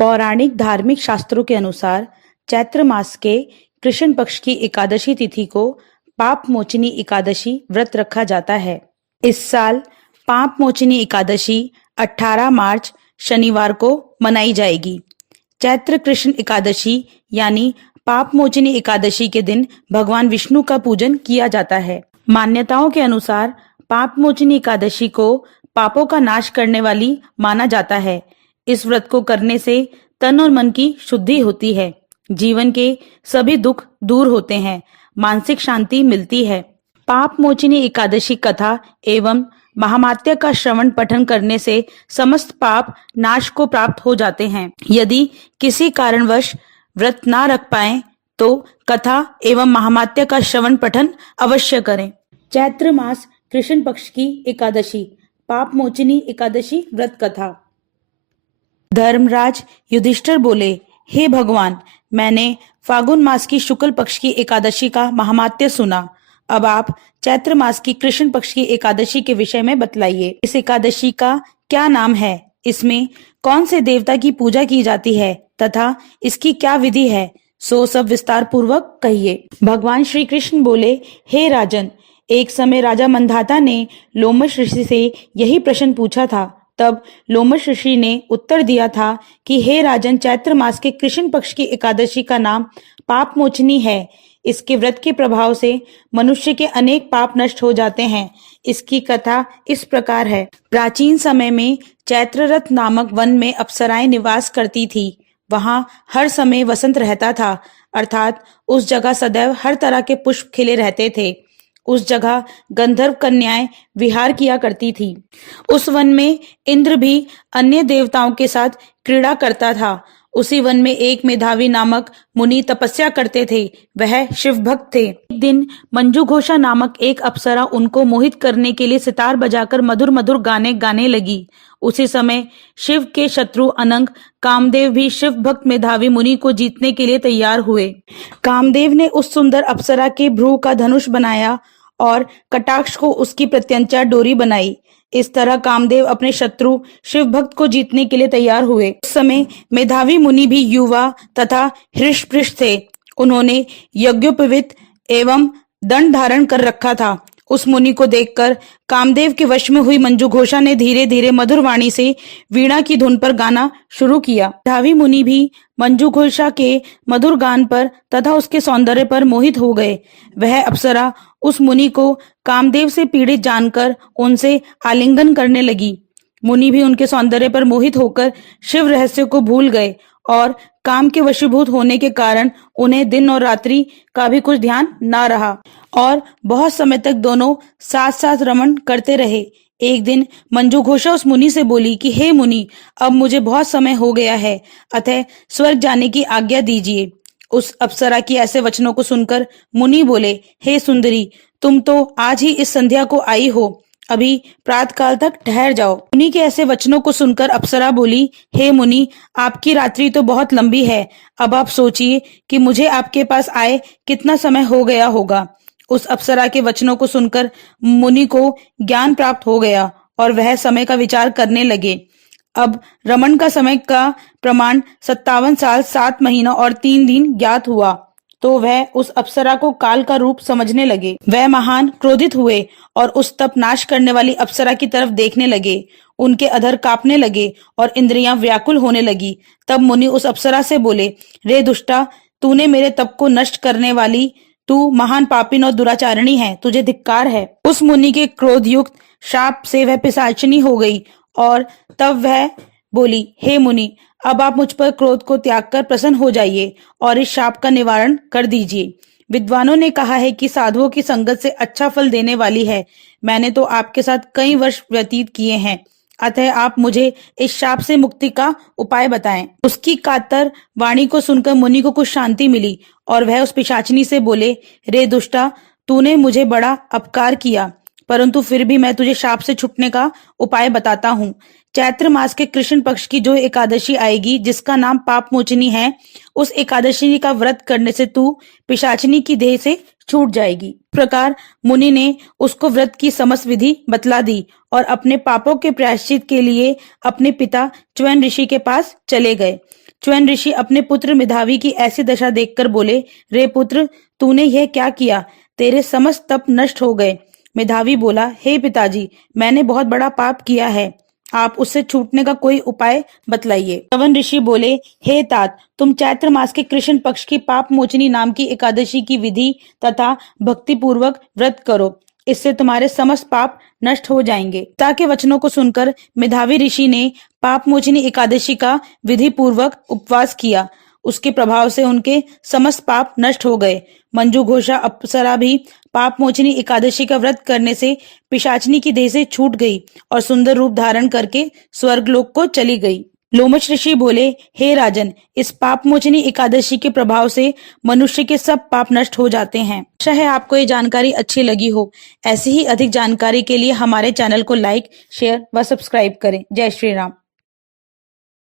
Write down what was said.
पौराणिक धार्मिक शास्त्रों के अनुसार चैत्र मास के कृष्ण पक्ष की एकादशी तिथि को पाप मोचनी एकादशी व्रत रखा जाता है। इस साल पाप मोचनी एकादशी 18 मार्च शनिवार को मनाई जाएगी। चैत्र कृष्ण एकादशी यानी पाप मोचनी एकादशी के दिन भगवान विष्णु का पूजन किया जाता है। मान्यताओं के अनुसार पाप मोचनी एकादशी को पापों का नाश करने वाली माना जाता है। इस व्रत को करने से तन और मन की शुद्धि होती है, जीवन के सभी दुख दूर होते हैं, मानसिक शांति मिलती है। पाप मोचनी एकादशी कथा एवं महामात्य का श्रवण पठन करने से समस्त पाप नाश को प्राप्त हो जाते हैं। यदि किसी कारणवश व्रत ना रख पाए तो कथा एवं महामात्य का श्रवण पठन अवश्य करें। चैत्र मास कृष्ण पक्ष की एकादशी पाप मोचनी एकादशी व्रत कथा। धर्मराज युधिष्ठिर बोले, हे भगवान, मैंने फागुन मास की शुक्ल पक्ष की एकादशी का महामात्य सुना। अब आप चैत्र मास की कृष्ण पक्ष की एकादशी के विषय में बतलाइए। इस एकादशी का क्या नाम है, इसमें कौन से देवता की पूजा की जाती है तथा इसकी क्या विधि है, सो सब विस्तार पूर्वक कहिए। भगवान श्री कृष्ण बोले, हे राजन, एक समय राजा मंधाता ने लोमश ऋषि से यही प्रश्न पूछा था। तब लोमश ऋषि ने उत्तर दिया था कि हे राजन, चैत्र मास के कृष्ण पक्ष की एकादशी का नाम पाप मोचनी है। इसके व्रत के प्रभाव से मनुष्य के अनेक पाप नष्ट हो जाते हैं। इसकी कथा इस प्रकार है। प्राचीन समय में चैत्ररथ नामक वन में अप्सराएं निवास करती थी। वहां हर समय वसंत रहता था, अर्थात उस जगह सदैव हर तरह के पुष्प खिले रहते थे। उस जगह गंधर्व कन्याएं विहार किया करती थी। उस वन में इंद्र भी अन्य देवताओं के साथ क्रीड़ा करता था। उसी वन में एक मेधावी नामक मुनि तपस्या करते थे। वह शिव भक्त थे। एक दिन मंजू घोषा नामक एक अप्सरा उनको मोहित करने के लिए सितार बजाकर मधुर मधुर गाने गाने लगी। उसी समय शिव के शत्रु अनंग कामदेव भी शिव भक्त मेधावी मुनि को जीतने के लिए तैयार हुए। कामदेव ने उस सुंदर अप्सरा के भ्रू का धनुष बनाया और कटाक्ष को उसकी प्रत्यंचा डोरी बनाई। इस तरह कामदेव अपने शत्रु शिव भक्त को जीतने के लिए तैयार हुए। उस समय मेधावी मुनि भी युवा तथा हृष्टपुष्ट थे। उन्होंने यज्ञोपवीत एवं दंड धारण कर रखा था। उस मुनि को देखकर कामदेव के वश में हुई मंजू घोषा ने धीरे धीरे मधुर वाणी से वीणा की धुन पर गाना शुरू किया। मेधावी मुनि भी मंजू घोषा के मधुर गान पर तथा उसके सौंदर्य पर मोहित हो गए। वह अप्सरा उस मुनि को कामदेव से पीड़ित जानकर उनसे आलिंगन करने लगी। मुनि भी उनके सौंदर्य पर मोहित होकर शिव रहस्य को भूल गए और काम के वशीभूत होने के कारण उन्हें दिन और रात्रि का भी कुछ ध्यान ना रहा और बहुत समय तक दोनों साथ साथ रमण करते रहे। एक दिन मंजू घोषा उस मुनि से बोली कि हे मुनि, अब मुझे बहुत समय हो गया है, अतः स्वर्ग जाने की आज्ञा दीजिए। उस अप्सरा की ऐसे वचनों को सुनकर मुनि बोले, हे सुंदरी, तुम तो आज ही इस संध्या को आई हो, अभी प्रातःकाल तक ठहर जाओ। मुनि के ऐसे वचनों को सुनकर अप्सरा बोली, हे मुनि, आपकी रात्रि तो बहुत लंबी है। अब आप सोचिए कि मुझे आपके पास आए कितना समय हो गया होगा। उस अप्सरा के वचनों को सुनकर मुनि को ज्ञान प्राप्त हो गया और वह समय का विचार करने लगे। अब रमन का समय का प्रमाण 57 साल 7 महीना और 3 दिन ज्ञात हुआ। तो वह उस अप्सरा को काल का रूप समझने लगे। वह महान क्रोधित हुए और उस तप नाश करने वाली अप्सरा की तरफ देखने लगे। उनके अधर कांपने लगे और इंद्रियां व्याकुल होने लगी। तब मुनि उस अप्सरा से बोले, रे दुष्टा, तूने मेरे तप को नष्ट करने वाली, तू महान पापिन और दुराचारिणी है, तुझे धिक्कार है। उस मुनि के क्रोधयुक्त शाप से वह पिशाचिनी हो गई और तब वह बोली, हे मुनि, अब आप मुझ पर क्रोध को त्याग कर प्रसन्न हो जाइए और इस शाप का निवारण कर दीजिए। विद्वानों ने कहा है कि साधुओं की संगत से अच्छा फल देने वाली है। मैंने तो आपके साथ कई वर्ष व्यतीत किए हैं, अतः आप मुझे इस शाप से मुक्ति का उपाय बताएं। उसकी कातर वाणी को सुनकर मुनि को कुछ शांति मिली और वह उस पिशाचिनी से बोले, रे दुष्टा, तूने मुझे बड़ा अपकार किया, परंतु फिर भी मैं तुझे शाप से छुटने का उपाय बताता हूँ। चैत्र मास के कृष्ण पक्ष की जो एकादशी आएगी, जिसका नाम पाप मोचनी है, उस एकादशी का व्रत करने से तू पिशाचिनी की देह से छूट जाएगी। इस प्रकार मुनि ने उसको व्रत की समस्त विधि बतला दी और अपने पापों के प्रायश्चित के लिए अपने पिता च्यवन ऋषि के पास चले गए। च्वेन ऋषि अपने पुत्र मेधावी की ऐसी दशा देखकर बोले, रे पुत्र, तूने यह क्या किया? तेरे समस्त तप नष्ट हो गए। मेधावी बोला, हे पिताजी, मैंने बहुत बड़ा पाप किया है, आप उससे छूटने का कोई उपाय बतलाइए। च्यवन ऋषि बोले, हे तात, तुम चैत्र मास के कृष्ण पक्ष की पाप मोचनी नाम की एकादशी की विधि तथा भक्ति पूर्वक व्रत करो, इससे तुम्हारे समस्त पाप नष्ट हो जाएंगे। पिता के वचनों को सुनकर मेधावी ऋषि ने पाप मोचनी एकादशी का विधि पूर्वक उपवास किया। उसके प्रभाव से उनके समस्त पाप नष्ट हो गए। मंजू घोषा अप्सरा भी पाप मोचनी एकादशी का व्रत करने से पिशाचनी की देह से छूट गई और सुंदर रूप धारण करके स्वर्गलोक को चली गई। लोमश ऋषि बोले, हे राजन, इस पाप मोचनी एकादशी के प्रभाव से मनुष्य के सब पाप नष्ट हो जाते हैं। आशा है आपको ये जानकारी अच्छी लगी हो। ऐसी ही अधिक जानकारी के लिए हमारे चैनल को लाइक, शेयर व सब्सक्राइब करें। जय श्री राम।